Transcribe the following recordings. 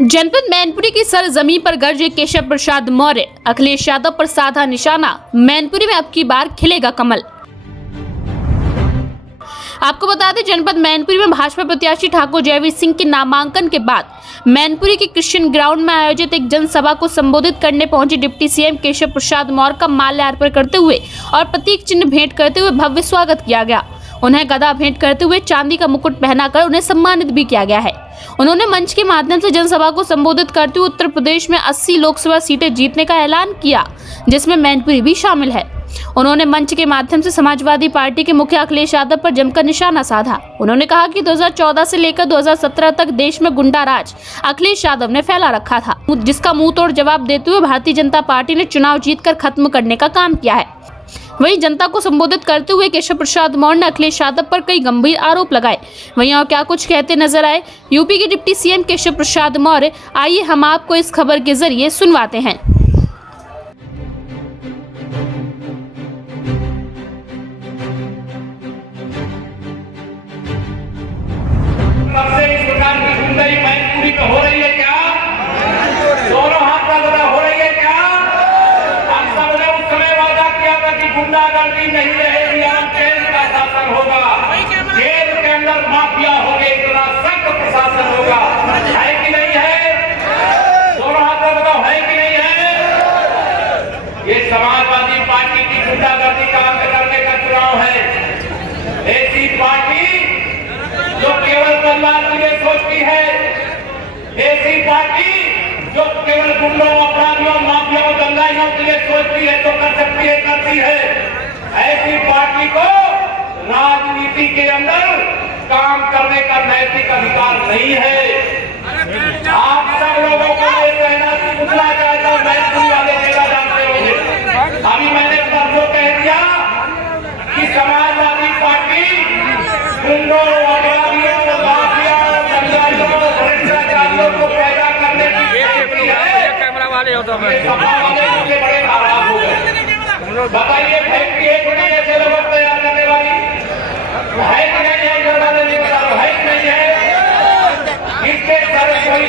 जनपद मैनपुरी की सरजमी पर गरजे केशव प्रसाद मौर्य, अखिलेश यादव पर साधा निशाना। मैनपुरी में अब की बार खिलेगा कमल। आपको बता दें, जनपद मैनपुरी में भाजपा प्रत्याशी ठाकुर जयवीर सिंह के नामांकन के बाद मैनपुरी के क्रिश्चियन ग्राउंड में आयोजित एक जनसभा को संबोधित करने पहुंचे डिप्टी सीएम केशव प्रसाद मौर्य का माल्यार्पण करते हुए और प्रतीक चिन्ह भेंट करते हुए भव्य स्वागत किया गया। उन्हें गदा भेंट करते हुए चांदी का मुकुट पहनाकर उन्हें सम्मानित भी किया गया है। उन्होंने मंच के माध्यम से जनसभा को संबोधित करते हुए उत्तर प्रदेश में 80 लोकसभा सीटें जीतने का ऐलान किया, जिसमें मैनपुरी भी शामिल है। उन्होंने मंच के माध्यम से समाजवादी पार्टी के मुखिया अखिलेश यादव पर जमकर निशाना साधा। उन्होंने कहा कि 2014 से लेकर 2017 तक देश में गुंडा राज अखिलेश यादव ने फैला रखा था, जिसका मुंह तोड़ जवाब देते हुए भारतीय जनता पार्टी ने चुनाव जीतकर खत्म करने का काम किया है। वहीं जनता को संबोधित करते हुए केशव प्रसाद मौर्य ने अखिलेश यादव पर कई गंभीर आरोप लगाए। वहीं और क्या कुछ कहते नजर आए यूपी के डिप्टी सीएम केशव प्रसाद मौर्य, आइए हम आपको इस खबर के जरिए सुनवाते हैं। हो रही है क्या? दोनों हाथ का गदा हो रही है क्या? हम सबने उस समय वादा किया था कि गुंडागर्दी नहीं रहेगी, अब जेल का शासन होगा, जेल के अंदर माफिया होंगे, इतना सख्त प्रशासन होगा। है कि नहीं है? दोनों हाथ का गदा है कि नहीं है? ये समाजवादी पार्टी की गुंडागर्दी का अंत करने का चुनाव है। ऐसी पार्टी जो केवल बदलाव के लिए सोचती है, ऐसी पार्टी जो केवल गुंडों, अपराधियों, माफियाओं, दंगाइयों के लिए सोचती है तो कर सकती है, करती है। ऐसी पार्टी को राजनीति के अंदर काम करने का नैतिक अधिकार नहीं है। आप सब लोगों को मैं कहना पूछना चाहता हूं, मैनपुरी वाले मेरा जानते होंगे, अभी मैंने परसों कह दिया कि समाजवादी पार्टी गुंडों, अपराधियों, माफियाओं, दंगाइयों, भ्रष्टाचारियों को पैदा करने की बड़े नाराज हो गए। बताइए, फैक्ट्री है कि नहीं ऐसे लोगों को तैयार करने वाली? है कि नहीं है? है कि नहीं है? इसके देश में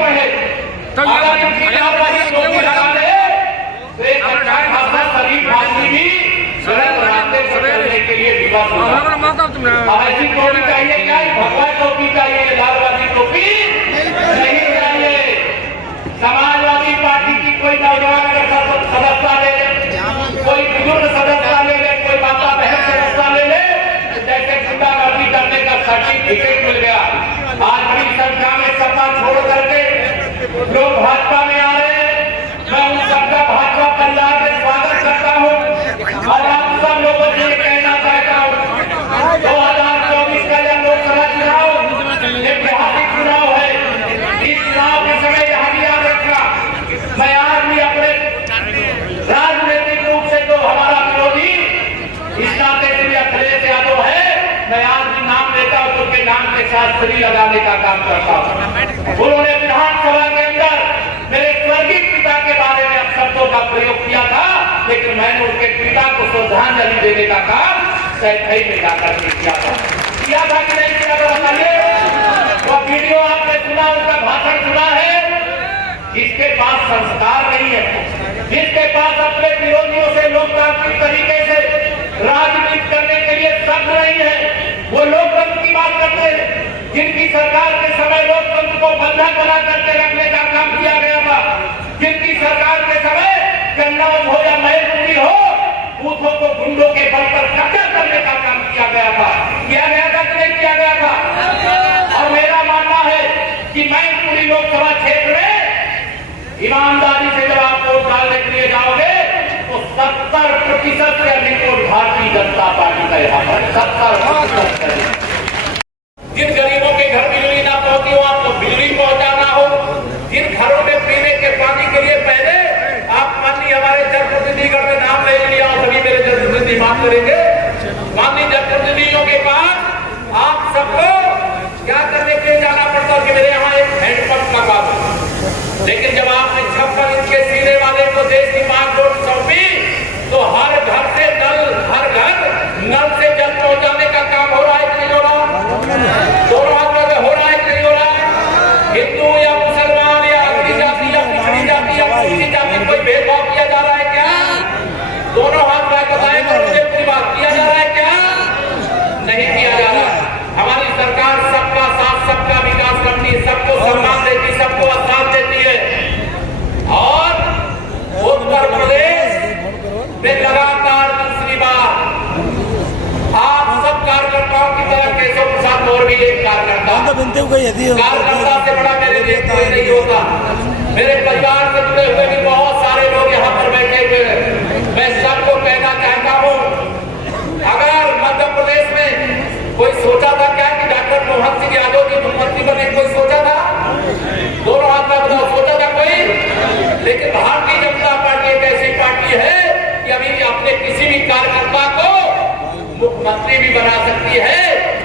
पढ़े अगर इनकी नाराजगी टोपी लगा ले तो एक अच्छा खासा शरीफ आदमी भी गलत रास्ते पकड़ने के लिए विवाद होगा। ऐसी टोपी चाहिए क्या? भगवा टोपी चाहिए, लालवादी टोपी नहीं चाहिए। समाजवादी पार्टी की कोई नौजवान अगर सदस्यता ले ले, कोई बुजुर्ग सदस्यता ले ले, कोई माता बहन सदस्यता ले ले, जैसे गुंडागर्दी करने का सर्टिफिकेट मिल गया। आज बड़ी संख्या में सपा छोड़ करके लोग भाजपा में आ रहे हैं। मैं उन सबका भाजपा परिवार में स्वागत करता हूँ और आप सब लोगों से कहना चाहता हूँ, 2024 का यह लोकसभा चुनाव ऐतिहासिक चुनाव है। इस चुनाव के समय यह भी याद रखना, मैं आज भी अपने राजनीतिक रूप से जो हमारा विरोधी इस नाते से भी अखिलेश यादव है, मैं आज भी नाम लेता हूं तो उनके नाम के साथ श्री लगाने का काम करता हूं। उन्होंने विधानसभा के अंदर मेरे स्वर्गीय पिता के बारे में शब्दों का प्रयोग किया था, लेकिन मैंने उनके पिता को श्रद्धांजलि देने का काम सैफई में जाकर के किया था कि नहीं किया था? बताइए। वो वीडियो आपने सुना, उनका भाषण सुना है? जिसके पास संस्कार नहीं है, जिसके पास अपने विरोधियों से लोकतांत्रिक तरीके से राजनीति करने के लिए सब्र नहीं है, वो लोकतंत्र की बात करते हैं। जिनकी सरकार के समय लोकतंत्र को बंधक बना करके रखने का काम किया गया था, जिनकी सरकार के समय कन्नौज हो या मैनपुरी हो, बूथों को गुंडों के बल पर कब्जा करने का काम किया गया था कि नहीं किया गया था? और मेरा मानना है कि मैनपुरी लोकसभा क्षेत्र में ईमानदारी से जब आप वोट डालने के लिए जाओगे तो 70% से अधिक वोट भारतीय जनता पार्टी का यहाँ पर 70%। जिन गरीबों के घर बिजली ना पहुंची हो, आपको बिजली पहुंचाना हो, जिन घरों में पीने के पानी के लिए पहले आप माननीय हमारे जनप्रतिनिधिगण में नाम ले लिया, सभी मेरे जनप्रतिनिधि माफ करेंगे, माननीय जनप्रतिनिधियों के पास आप सबको क्या करने के लिए जाना पड़ता है कि मेरे यहाँ एक हैंडपंप लगा दो। लेकिन जब आपने 56 इंच के सीने वाले को देश की 5 वोट सौंपी तो हर घर से नल, हर घर नल से जल पहुंचाने का काम बनते हुए यदि कार्यकर्ता से बड़ा मेरे लिए कोई नहीं होता। मेरे परिवार से जुड़े हुए भी बहुत सारे लोग यहाँ पर बैठे हुए हैं। मैं सबको कहना चाहता हूँ, अगर मध्य प्रदेश में कोई सोचा था क्या कि डॉक्टर मोहन सिंह यादव जी मुख्यमंत्री बने? कोई सोचा था? दोनों हाथ में बताओ, सोचा था कोई? लेकिन भारतीय जनता पार्टी एक ऐसी पार्टी है कि अभी अपने किसी भी कार्यकर्ता को मुख्यमंत्री भी बना सकती है,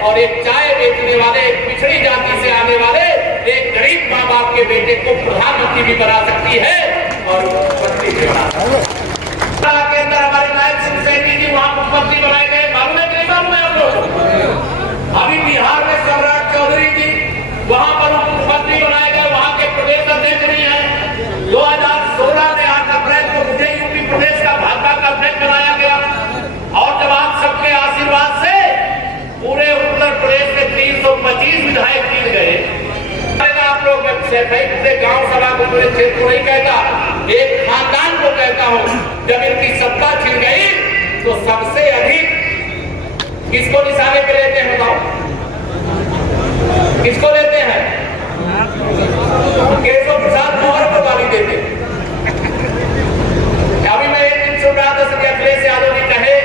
और एक चाय बेचने वाले, एक पिछड़ी जाति से आने वाले, एक गरीब माँ बाप के बेटे को प्रधानमंत्री भी बना सकती है और मुख्यमंत्री भी बना सकती है। के अंदर हमारे नायब सिंह सैनी जी वहां मुख्यमंत्री बनाए गए, मालूम है कि नहीं मालूम है आप लोग? अभी बिहार में सम्राट चौधरी जी वहां पर मुख्यमंत्री बनाए गए, वहां के प्रदेश अध्यक्ष नहीं है। 2016 में 8 अप्रैल को मुझे यूपी प्रदेश का भाजपा का अध्यक्ष बनाया गया, और जब आप सबके आशीर्वाद से पूरे उत्तर प्रदेश में 325 विधायक जीत गए। आप लोग से गांव सभा को पूरे क्षेत्र को नहीं कहता, एक खानदान को कहता हूं, जब इनकी सत्ता छिन गई तो सबसे अधिक किसको निशाने पे लेते हैं बताओ? किसको लेते हैं? केशव प्रसाद मौर्य को गाली देते। अभी मैं एक दिन सुन रहा था श्री अखिलेश यादव जी कहे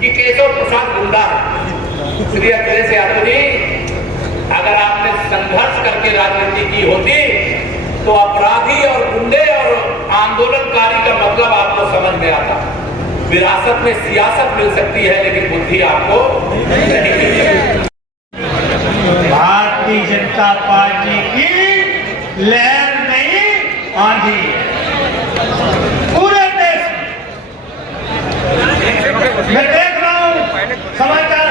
कि केशव प्रसाद गुंडा है। श्री अखिलेश यादव जी, अगर आपने संघर्ष करके राजनीति की होती तो अपराधी और गुंडे और आंदोलनकारी का मतलब आपको समझ में आता। विरासत में सियासत मिल सकती है, लेकिन बुद्धि आपको नहीं मिलेगी। भारतीय जनता पार्टी की लहर नहीं, आंधी पूरे देश में। मैं देख रहा हूँ समाचार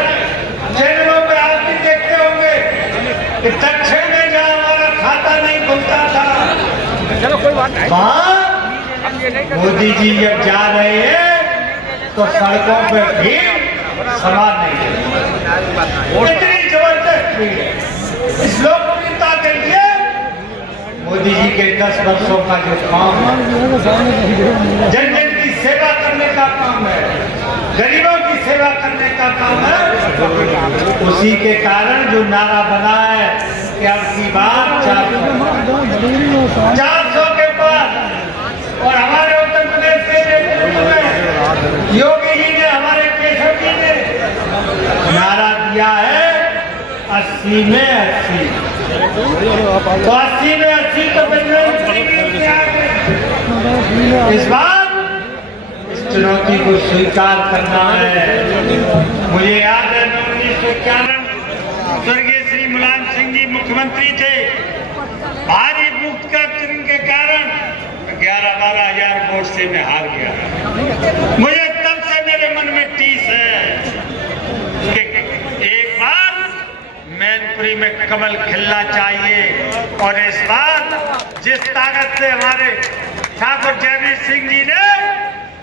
चैनलों पर, आप भी देखते होंगे कि दक्षिण में जहाँ हमारा खाता नहीं खुलता था, चलो कोई बात नहीं, वहाँ मोदी जी जब जा रहे हैं तो सड़कों पर भीड़ सवार नहीं है। इतनी जबरदस्त भीड़ है। इस लोकप्रियता के लिए मोदी जी के 10 वर्षों का जो काम है, जन जन की सेवा करने का काम है, गरीबों की सेवा करने का काम है, उसी के कारण जो नारा बना है कि अब की बात 400 के पार। और हमारे उत्तर प्रदेश के नेतृत्व में योगी जी ने, हमारे केशव जी ने नारा दिया है 80 में 80। तो 80 में 80 तो इस बार इस चुनौती को स्वीकार करना है। मुझे याद है 1991 स्वर्गीय श्री मुलायम सिंह जी मुख्यमंत्री थे। भारी मुक्त का चिन्ह के कारण 11-12 हजार वोट से मैं हार गया। मुझे तब से मेरे मन में टीस है कि एक बार मैनपुरी में कमल खिलना चाहिए। और इस बार जिस ताकत से हमारे ठाकुर जयवीर सिंह जी ने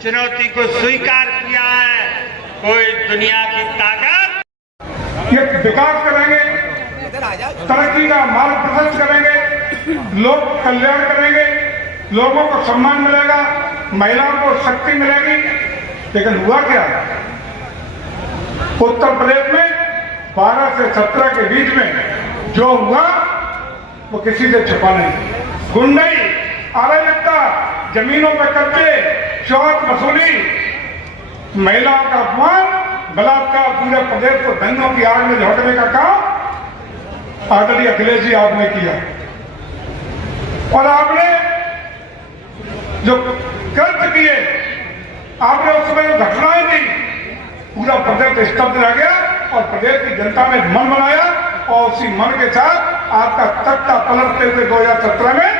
चुनौती को स्वीकार किया है, कोई दुनिया की ताकत। ये विकास करेंगे, तरक्की का मार्ग प्रशस्त करेंगे, लोक कल्याण करेंगे, लोगों को सम्मान मिलेगा, महिलाओं को शक्ति मिलेगी। लेकिन हुआ क्या? उत्तर प्रदेश में 12 से 17 के बीच में जो हुआ वो किसी से छुपा नहीं। गुंडई, अराजकता, जमीनों पर कब्जे, शौक वसूली, महिलाओं का अपमान, बलात्कार, पूरे प्रदेश को दंगों की आग में झोंकने का काम आदरणीय अखिलेश जी आपने किया। और आपने जो कर्ज किए, आपने उस समय घटनाएं दी, पूरा प्रदेश स्तब्ध रह गया और प्रदेश की जनता ने मन बनाया। और उसी मन के साथ आपका तख्ता पलटते हुए 2017 में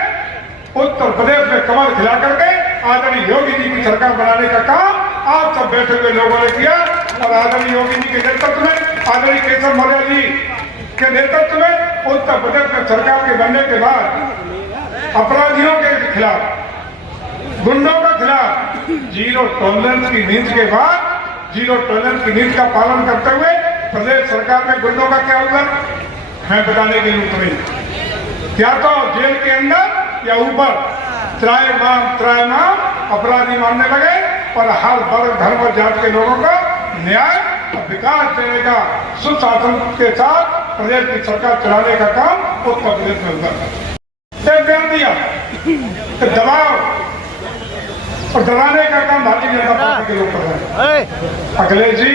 उत्तर प्रदेश में कमल खिला करके आदरणीय योगी जी की सरकार बनाने का काम आप सब बैठे हुए लोगों ने किया। और आदरणीय योगी जी के नेतृत्व में, आदरणीय केशव मौर्य जी के नेतृत्व में उत्तर प्रदेश में सरकार के बनने के बाद अपराधियों के खिलाफ, गुंडों के खिलाफ जीरो टॉलरेंस की नीति के बाद, जीरो टॉलरेंस की नीति का पालन करते हुए प्रदेश सरकार में गुंडों का क्या हुआ है बताने की जरूरत नहीं। क्या तो जेल के अंदर या ऊपर त्रायमाम अपराधी मानने लगे और हर वर्ग, धर्म और जाति के लोगों का न्याय और विकास देने का सुशासन के साथ प्रदेश की सरकार चलाने का काम उत्तर प्रदेश में होगा। एक बयान दिया कि दबाव और दबाने का काम भारतीय जनता पार्टी के लोग कर रहे हैं। अखिलेश जी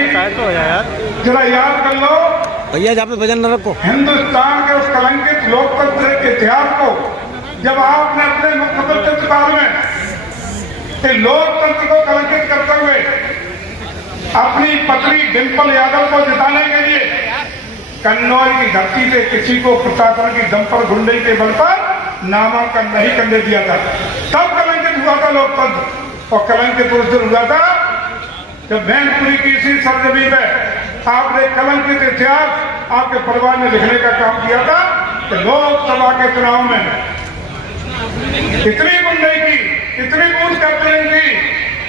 जरा याद कर लो भैया जहाँ पे वजन न रखो। हिंदुस्तान के उस कलंकित लोकतंत्र के इतिहास को जब आपने अपने मुख्यमंत्री काल में लोकतंत्र को कलंकित करते हुए अपनी पत्नी डिंपल यादव को जिताने के लिए कन्नौज की धरती से किसी को प्रशासन की दमपर गुंडई के बल पर नामांकन नहीं करने दिया था, तब कलंकित हुआ था लोकतंत्र। और कलंकित उस दिन हुआ था जब मैनपुरी की इसी सरजमी पे आपने कलंकित इतिहास आपके परिवार ने लिखने का काम किया था कि लोकसभा के चुनाव में इतनी गुंडई की, इतनी बूथ कैप्चरिंग की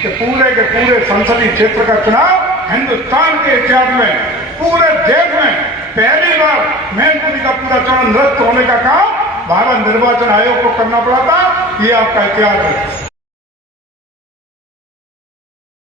कि पूरे के पूरे संसदीय क्षेत्र का चुनाव हिंदुस्तान के इतिहास में, पूरे देश में पहली बार मैनपुरी का पूरा चुनाव निरस्त होने का काम भारत निर्वाचन आयोग को करना पड़ा था। ये आपका इतिहास है।